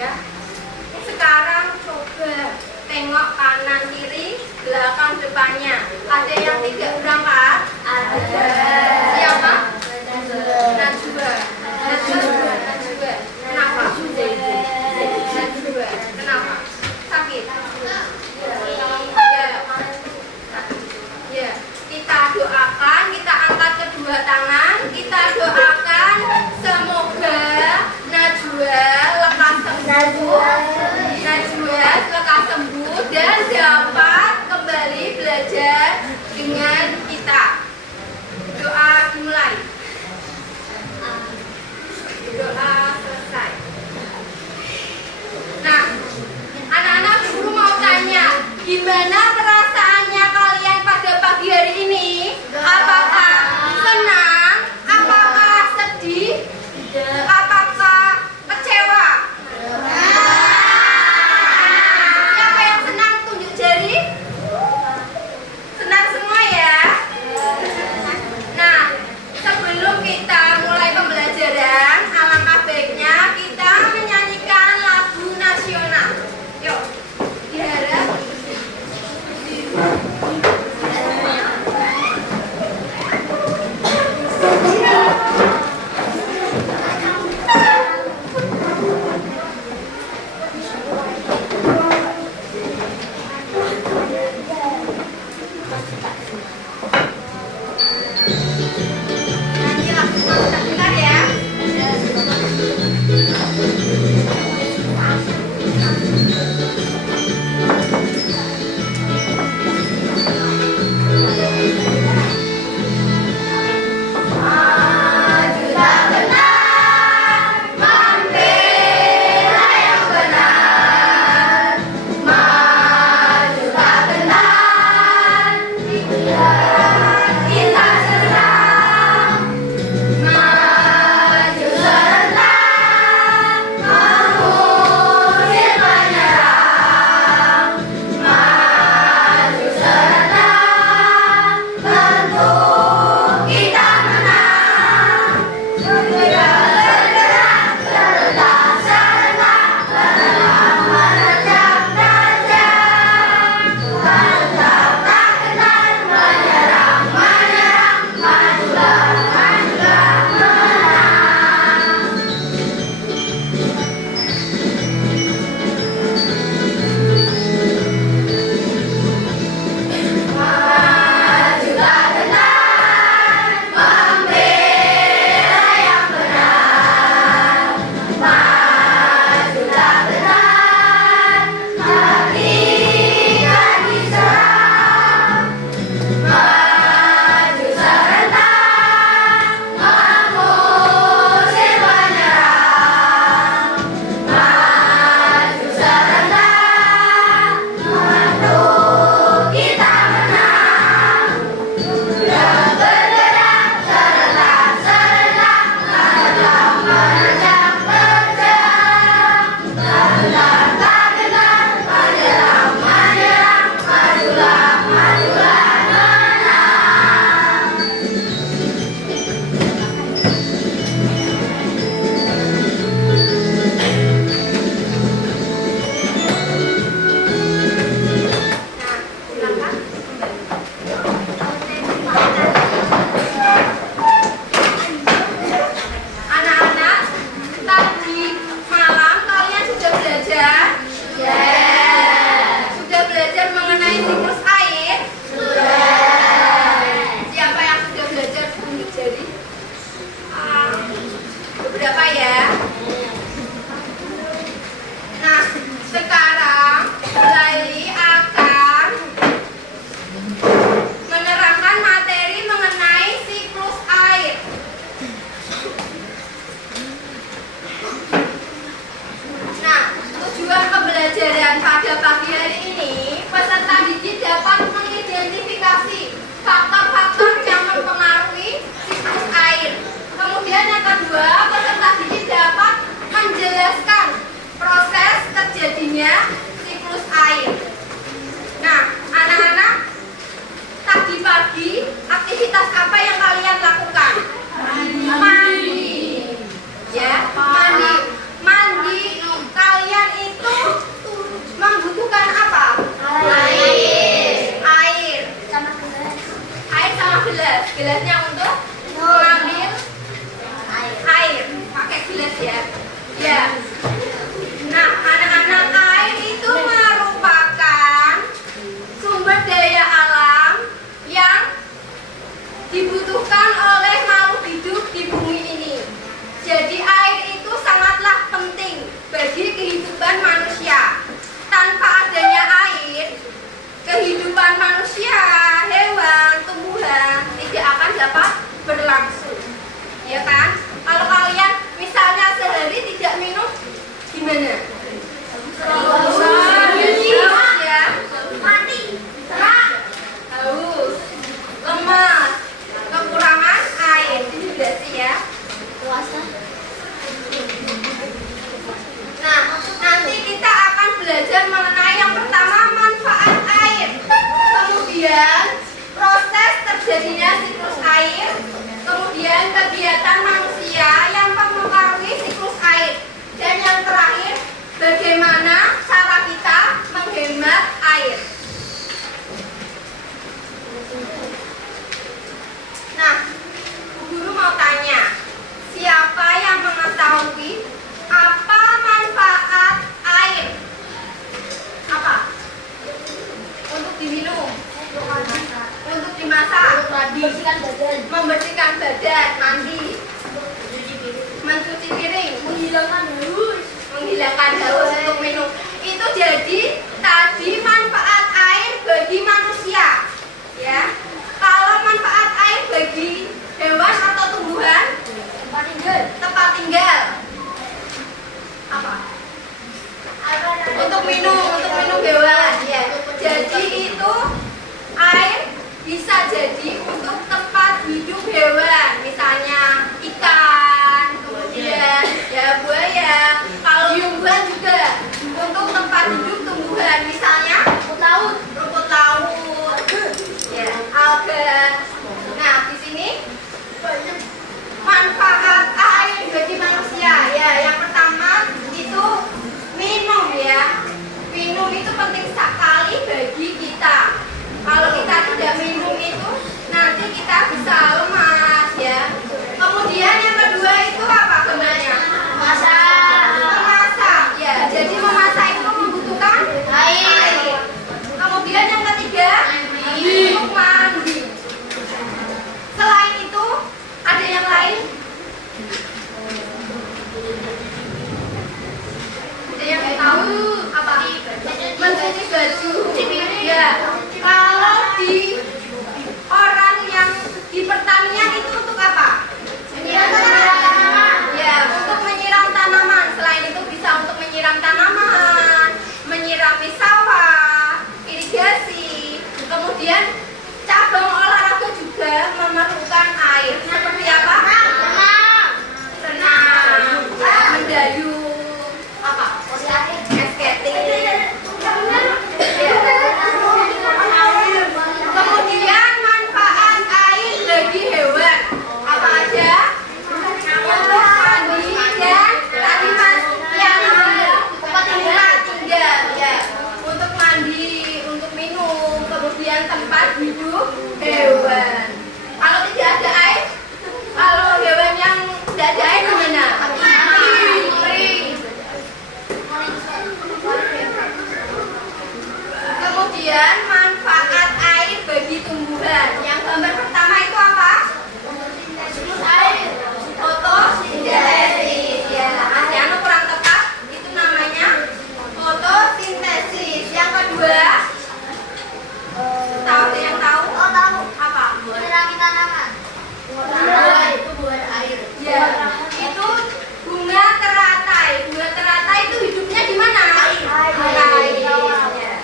Ya. Sekarang coba tengok kanan kiri, belakang depannya. Ada yang tidak berangkat? Ada. Siapa? Najwa. Kenapa? Najwa. Kenapa? Sakit? Ya. Kita doakan, kita angkat kedua tangan, kita doakan semoga Najwa lekas sembuh dan dapat kembali belajar dengan kita. Doa dimulai. Doa selesai. Nah, anak-anak, guru mau tanya, gimana perasaannya kalian pada pagi hari ini? Apakah senang? Apakah sedih? Apakah kecewa? Siapa yang senang? Tunjuk jari. Senang semua ya? Nah, sebelum kita mulai pembelajaran, alangkah baiknya kita menyanyikan lagu nasional. Yuk, diharap Gelasnya untuk mengambil air. Pakai gelas ya. Ya. Nah, anak-anak, air itu merupakan sumber daya alam yang dibutuhkan oleh makhluk hidup di bumi ini. Jadi air itu sangatlah penting bagi kehidupan manusia. Tanpa adanya air, kehidupan manusia, hewan, tumbuhan tidak akan dapat berlangsung. Ya kan? Kalau kalian misalnya sehari tidak minum, gimana? Haus ya, mati, haus, lemas, kekurangan air, dehidrasi ya. Nah, nanti kita akan belajar mengenai yang pertama manfaat air, kemudian proses terjadinya siklus air, kemudian kegiatan manusia yang mempengaruhi siklus air, dan yang terakhir bagaimana cara kita menghemat air. Nah, Bu Guru mau tanya, siapa yang mengetahui apa manfaat air? Apa? Untuk diminum, untuk dimasak, membersihkan badan, mandi, mencuci piring, menghilangkan haus untuk minum. Itu jadi tadi manfaat air bagi manusia. Ya. Kalau manfaat air bagi hewan atau tumbuhan, tempat tinggal. Apa? Untuk minum hewan. Ya. Jadi itu air bisa jadi untuk tempat hidup hewan, misalnya ikan, kemudian ya buaya. Kalau tumbuhan juga untuk tempat hidup tumbuhan, misalnya rumput laut, ya, alga. Nah, di sini manfaat air bagi manusia. Ya, yang pertama itu minum ya. Minum itu penting sekali bagi kita. Kalau kita tidak minum itu nanti kita bisa lemas ya. Kemudian yang kedua itu apa gunanya? Memasak. Ya, jadi memasak itu membutuhkan air. Kemudian yang ketiga untuk mandi. Selain itu ada yang lain? Ada yang tahu apa? Mencuci baju. Ya. Kalau di orang yang di pertanian itu untuk apa? Menyiram tanaman. Ya, untuk menyiram tanaman. Selain itu bisa untuk menyiram tanaman, menyirami sawah, irigasi. Kemudian cabang olahraga juga memerlukan air. Seperti apa? Renang, mendayung, apa? Skating. Kemudian manfaat air bagi hewan apa aja? Untuk mandi dan tadi mas yang tempat tinggal ya. Untuk mandi, untuk minum, kemudian tempat hidup hewan. Kalau tidak ada air, kalau hewan yang tidak ada air gimana? Kering. Kemudian manfaat air bagi tumbuhan. Yang gambar pertama itu apa? Air. Fotosintesis. Ya, Mas Yano kurang tepat. Itu namanya fotosintesis. Yang kedua, tahu ada yang tahu? Tahu. Apa? Menyirami tanaman. Itu buat air. Ya, itu bunga teratai. Bunga teratai itu hidupnya di mana? Air. Ya.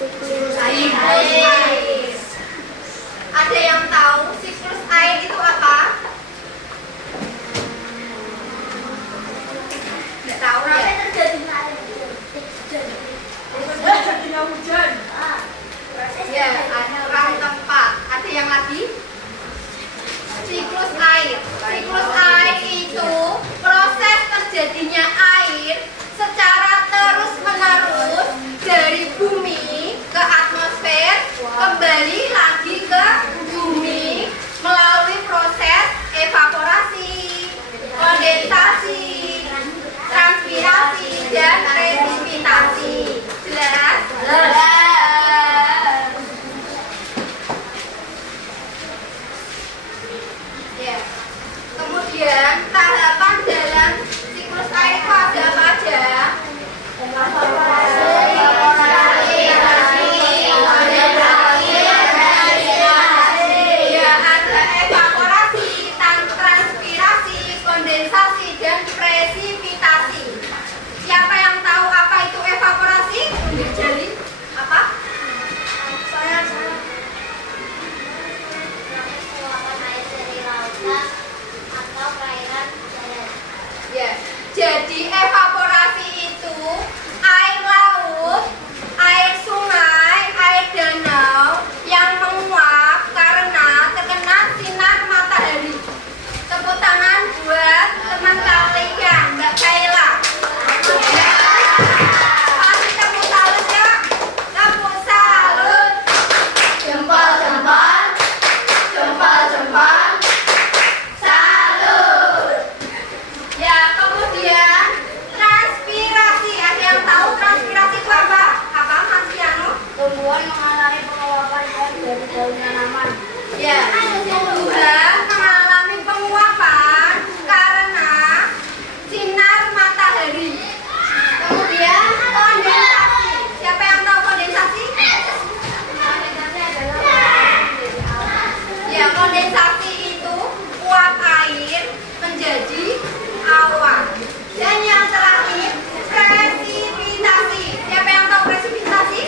Air. Ada yang tahu siklus air itu apa? Nggak tahu ya? Terjadinya hujan. Ya, kurang tepat. Ada yang lagi? Siklus air. Siklus air itu proses terjadinya air secara terus-menerus dari bumi ke atmosfer, kembali lagi ke bumi melalui proses evaporasi, kondensasi, transpirasi, dan presipitasi. Jelas? Ya. Kemudian tahapan dalam siklus air itu ada apa aja? Ya, ada evaporasi, transpirasi, kondensasi, dan presipitasi. Siapa yang tahu apa itu evaporasi? Jadi apa? Saya Ya, jadi evaporasi itu air laut, air sungai, air danau yang menguap karena terkena sinar matahari. Tepuk tangan buat teman kalian, Mbak Kaila. Ya. Kasih tepuk salut ya. Tepuk salut. Jempol-jempol. Jempol-jempol. Salut. Ya, kemudian transpirasi. Ada yang tahu transpirasi itu apa? Apa, Mas Yano? tumbuhan mengalami penguapan air dari daun tanaman. Ya, tumbuhan mengalami penguapan karena sinar matahari. Kemudian kondensasi. Siapa yang tahu kondensasi? Ya, kondensasi itu uap air menjadi awan. Dan yang terakhir, presipitasi. Siapa yang tahu presipitasi?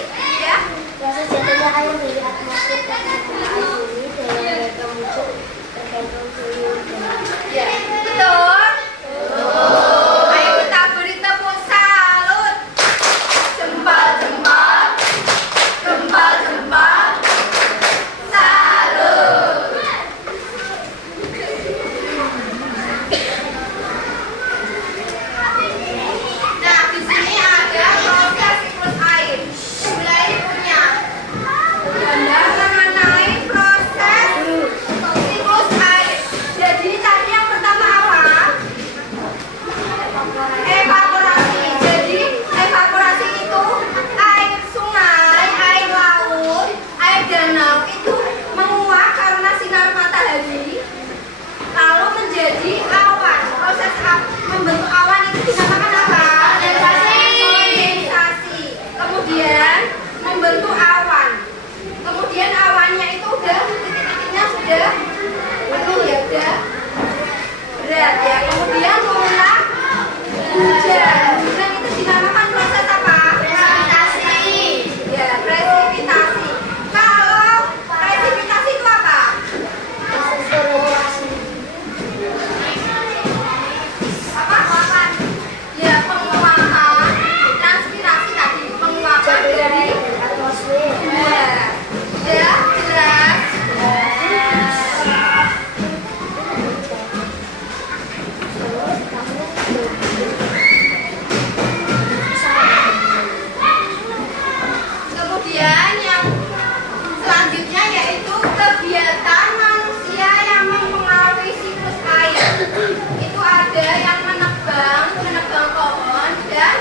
Ya. Proses jatuhnya air dari atmosfer ke air bumi dalam rangka muncul tergantung suhu udara. Ya, betul. Ayo kita beri tepuk salut. Jempol-jempol. Jempol-jempol. Salut. Nah, di sini ada proses siklus air. Mulai punya gambar mengenai proses siklus air. Jadi tadi yang pertama apa? Evaporasi. Jadi evaporasi itu air sungai, air laut, air danau itu menguap karena sinar matahari lalu menjadi awan. Proses membentuk awan itu dinamakan apa? Kondensasi. Kemudian membentuk awan. Kemudian awannya itu udah titik-titiknya sudah penuh ya, udah berat ya. Kemudian turunlah hujan. Hujan itu dinamakan proses apa? Presipitasi. Ya, presipitasi. Kalau presipitasi itu apa? Proses evaporasi. Apa? Ya, penguapan. Transpirasi tadi penguapan Jatuhnya dari air dari atmosfer. ya. Ya, jelas. Kemudian yang selanjutnya yaitu kegiatan manusia yang mempengaruhi siklus air. Itu ada yang menebang pohon dan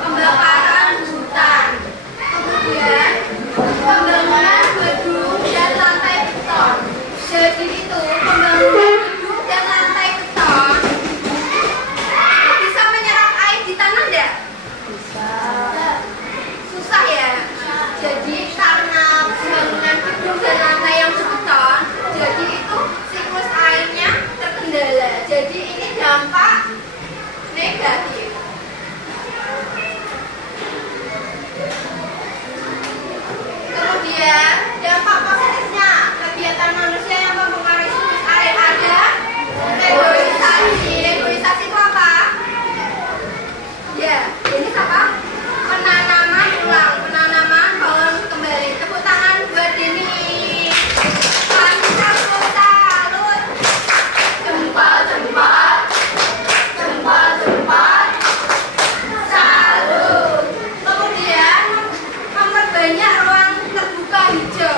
pembakaran hutan. Kemudian pembangunan gedung dan lantai beton. Jadi itu pembangunan gedung dan lantai beton bisa menyerap air di tanah enggak? Susah ya. Jadi karena pembangunan gedung dan lantai yang beton, jadi itu siklus airnya terkendala. Jadi ini dampak negatif. dampak positifnya kegiatan manusia yang mempengaruhi siklus air ada reboisasi. Reboisasi itu apa? Ya, ini apa? Penanaman ulang, penanaman pohon kembali. Tepuk tangan buat Dini. Salut, salut. Jempol, jempol. Jempol, jempol. Salut. Kemudian memperbanyak ruang terbuka hijau.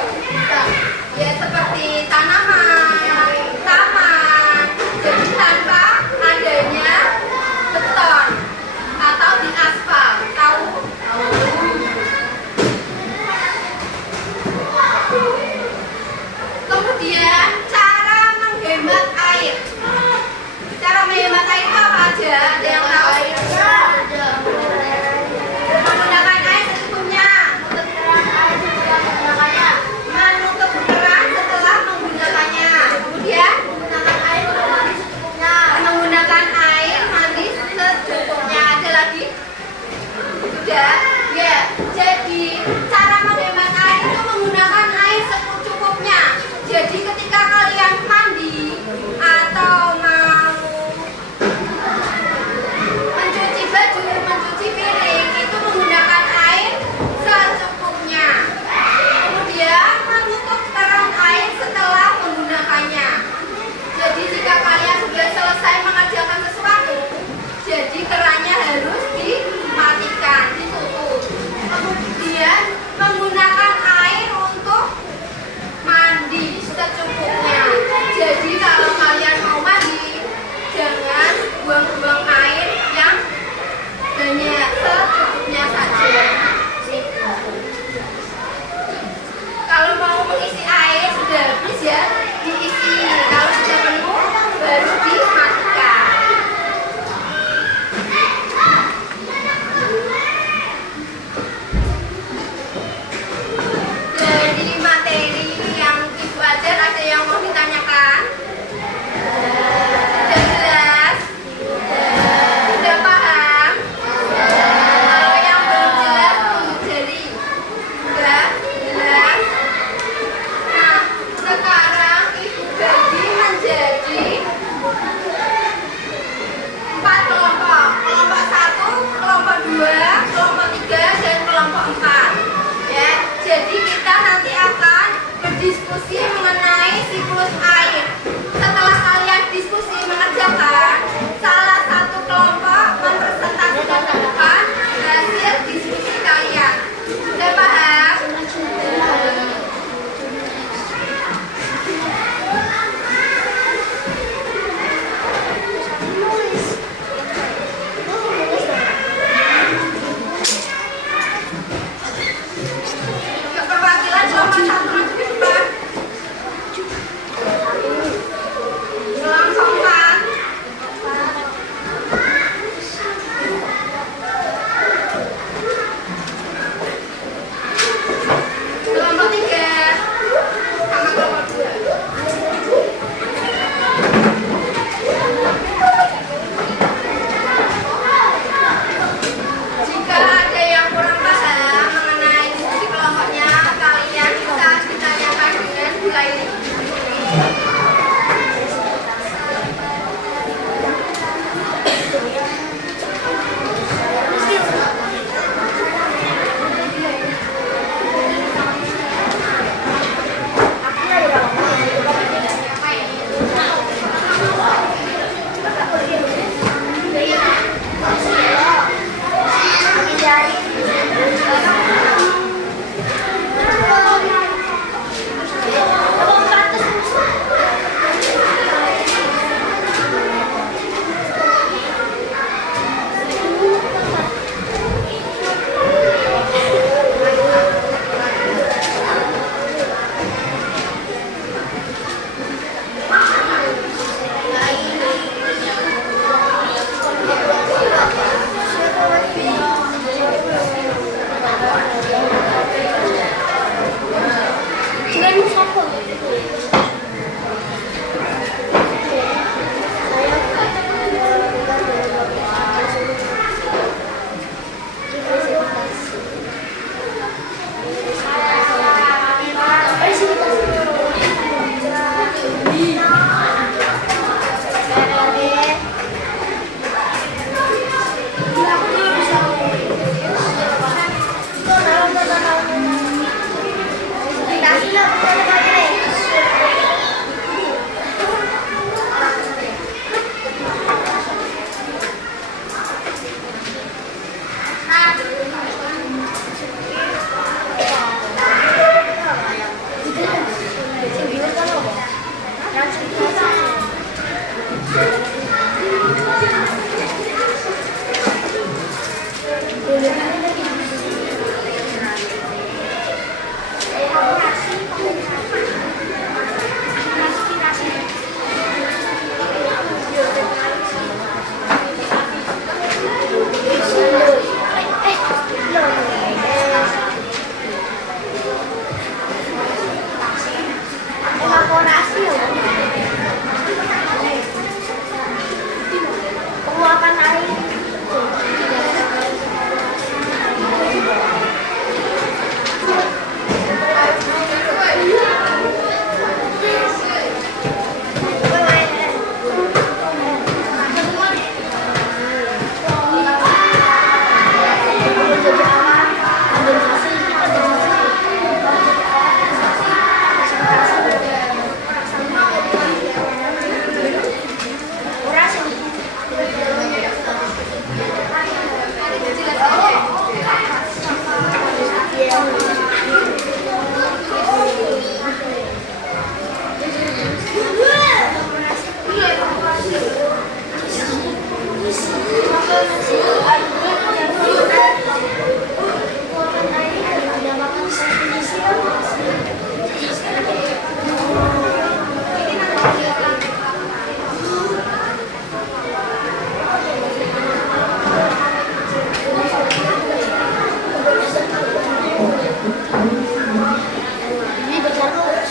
Ini besar terus.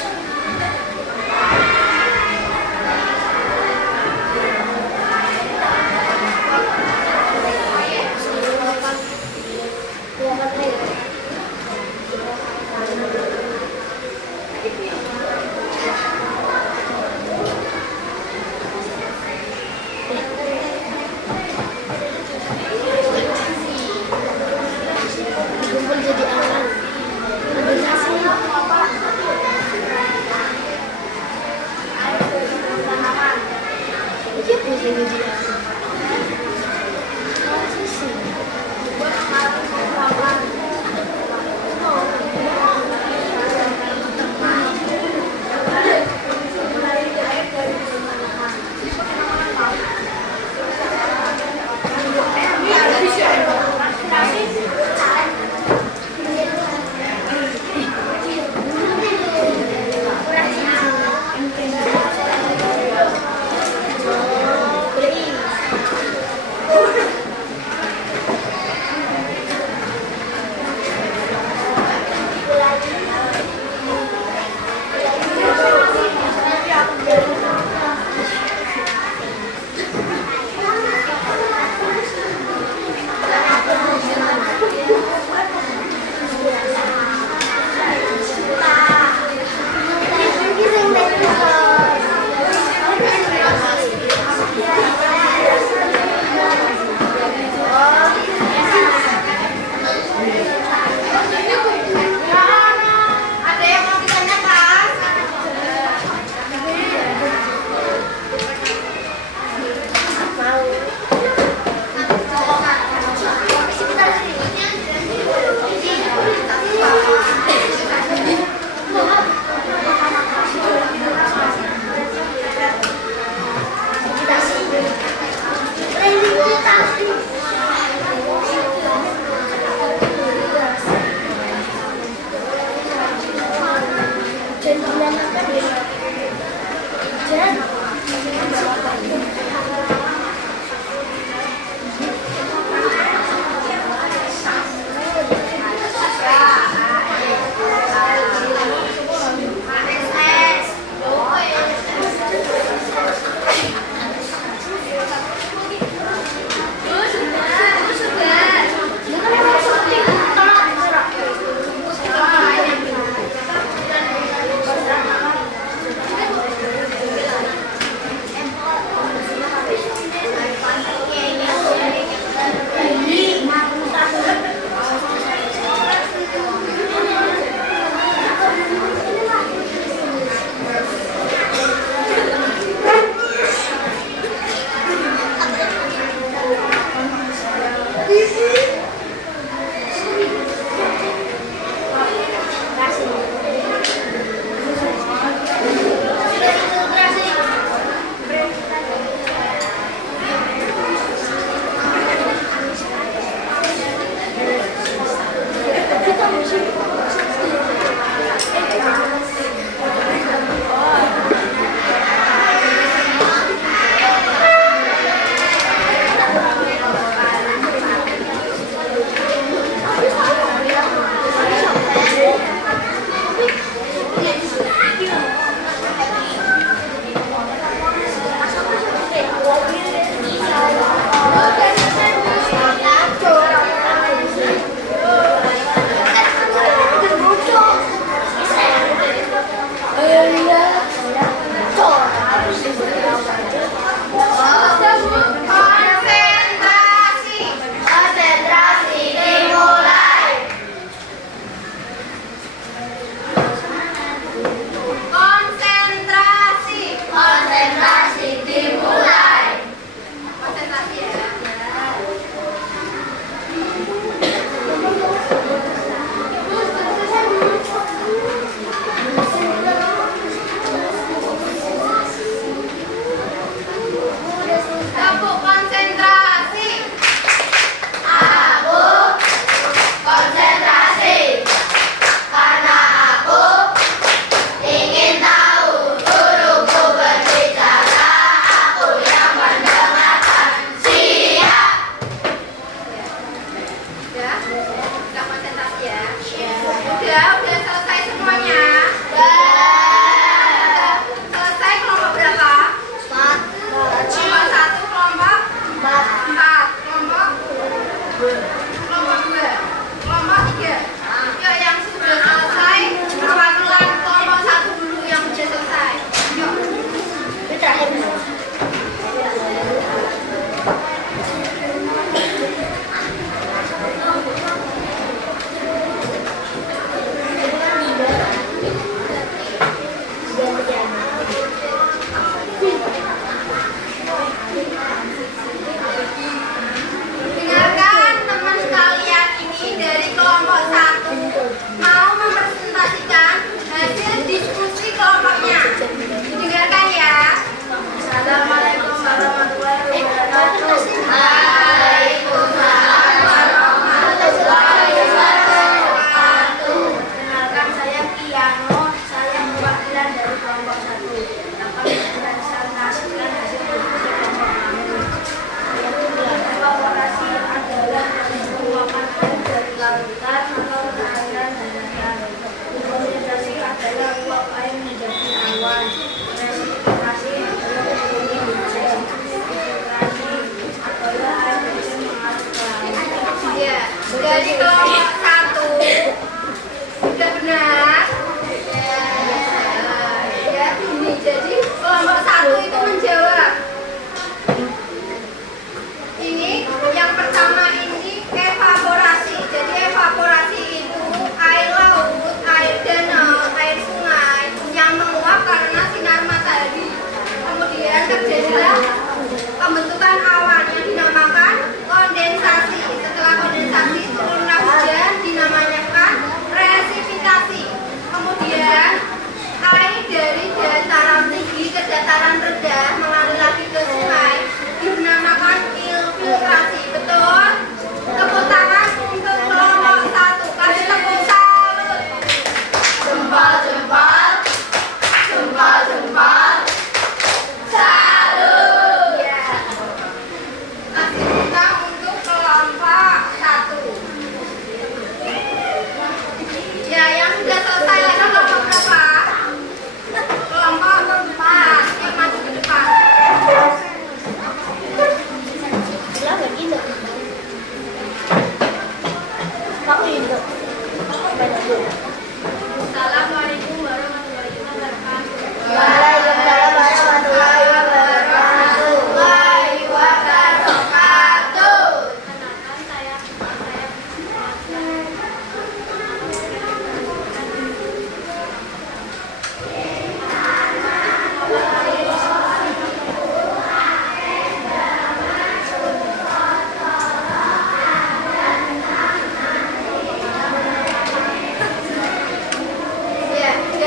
Dikumpul jadi awan. Ada nasi.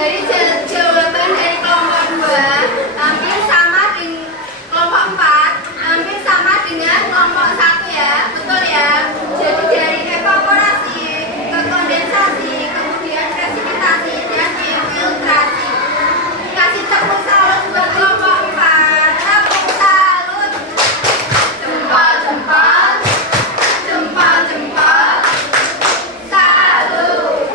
Jadi jawaban dari kelompok 2 hampir sama dengan kelompok 4, hampir sama dengan kelompok 1 ya, betul ya. Jadi dari evaporasi ke kondensasi, kemudian presipitasi dan infiltrasi. Kasih tepuk salut buat kelompok 4. Tepuk salut. Jempol-jempol. Jempol-jempol. Salut.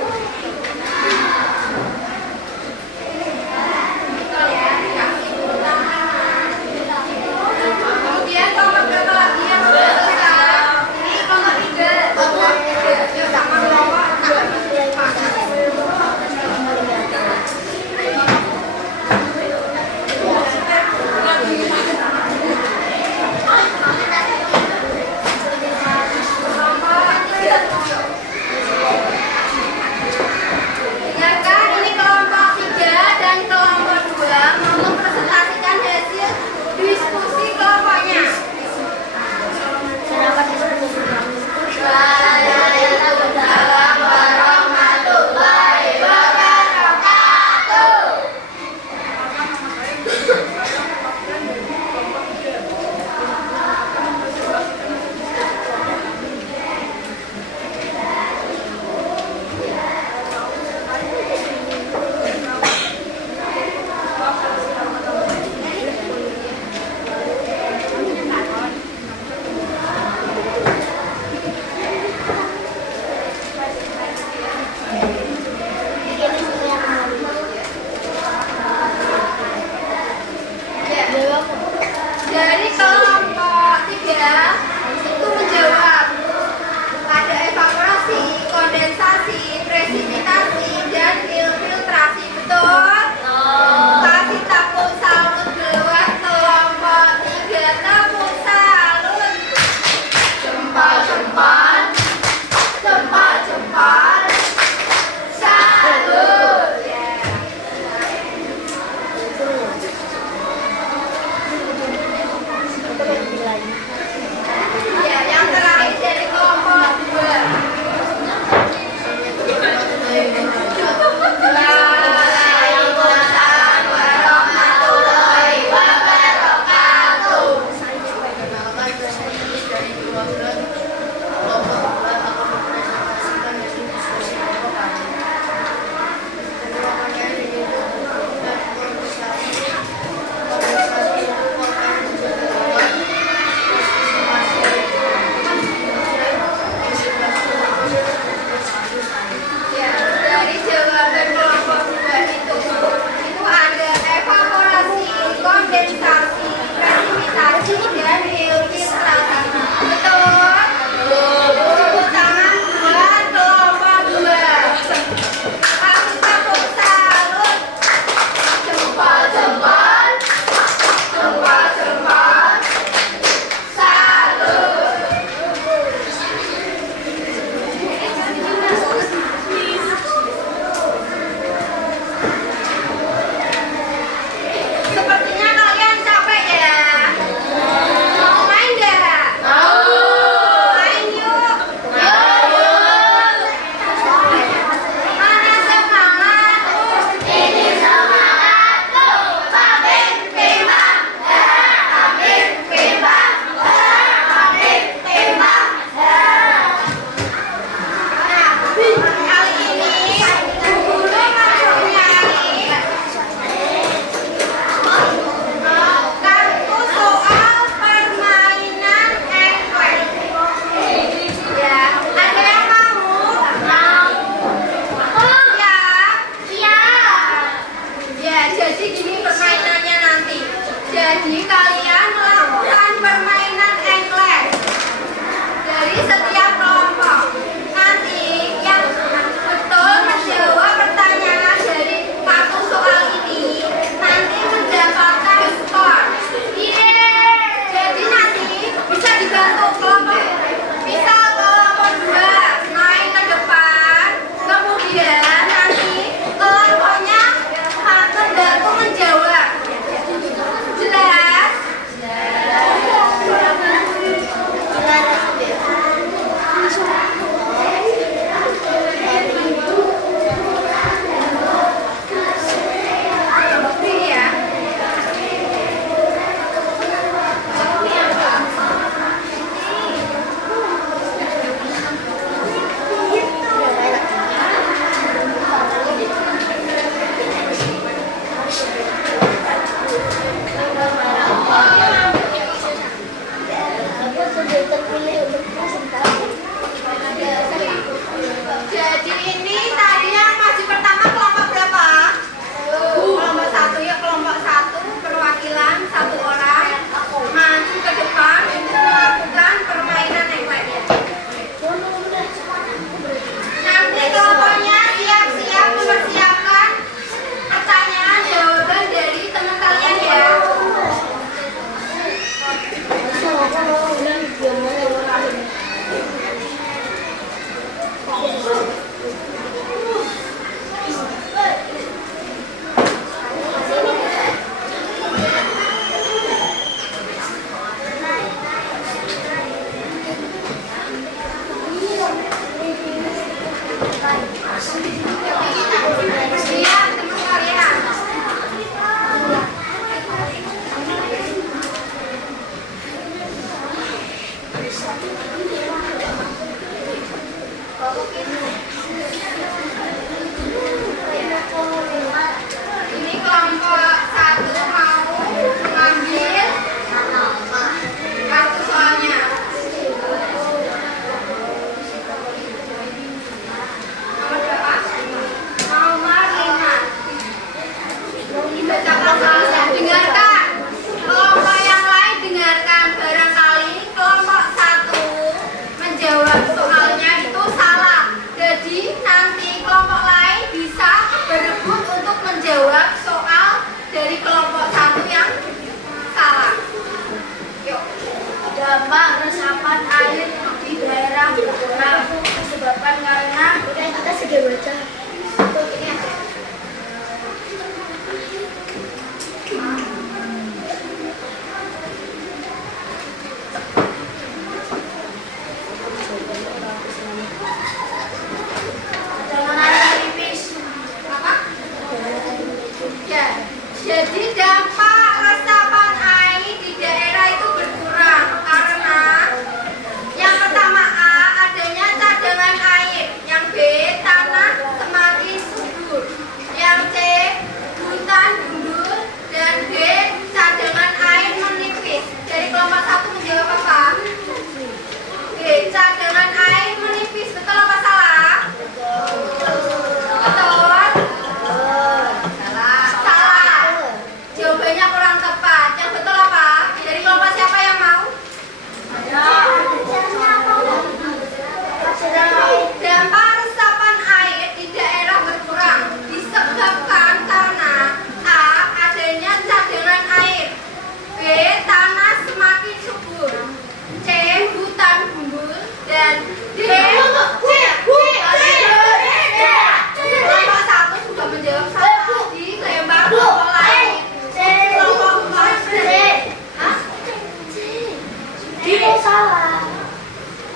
Jadi dampak resapan air di daerah itu berkurang karena yang pertama A, adanya cadangan air. Yang B, tanah semakin subur. Yang C, hutan gundul. Dan D, cadangan air menipis. Dari kelompok 1 menjawab apa? D, cadangan air menipis. Betul apa salah? Betul? Salah. Jawabannya kurang tepat. Yang betul apa? Dari kelompok siapa yang mau? Dampak resapan air di daerah berkurang disebabkan karena A, adanya cadangan air. B, tanah semakin subur. C, hutan gundul. Dan D, kelompok 1 sudah menjawab salah di lempar kelompok lain. Kelompok 4 Hah? Itu salah.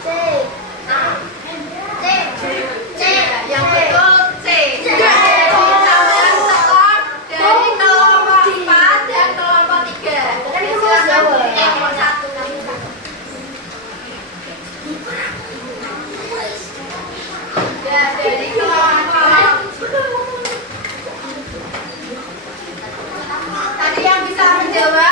C. Yang betul C. Campuran skor dari kelompok 4 dan kelompok 3. Silakan kelompok 1. Ya, dari kelompok tadi yang bisa menjawab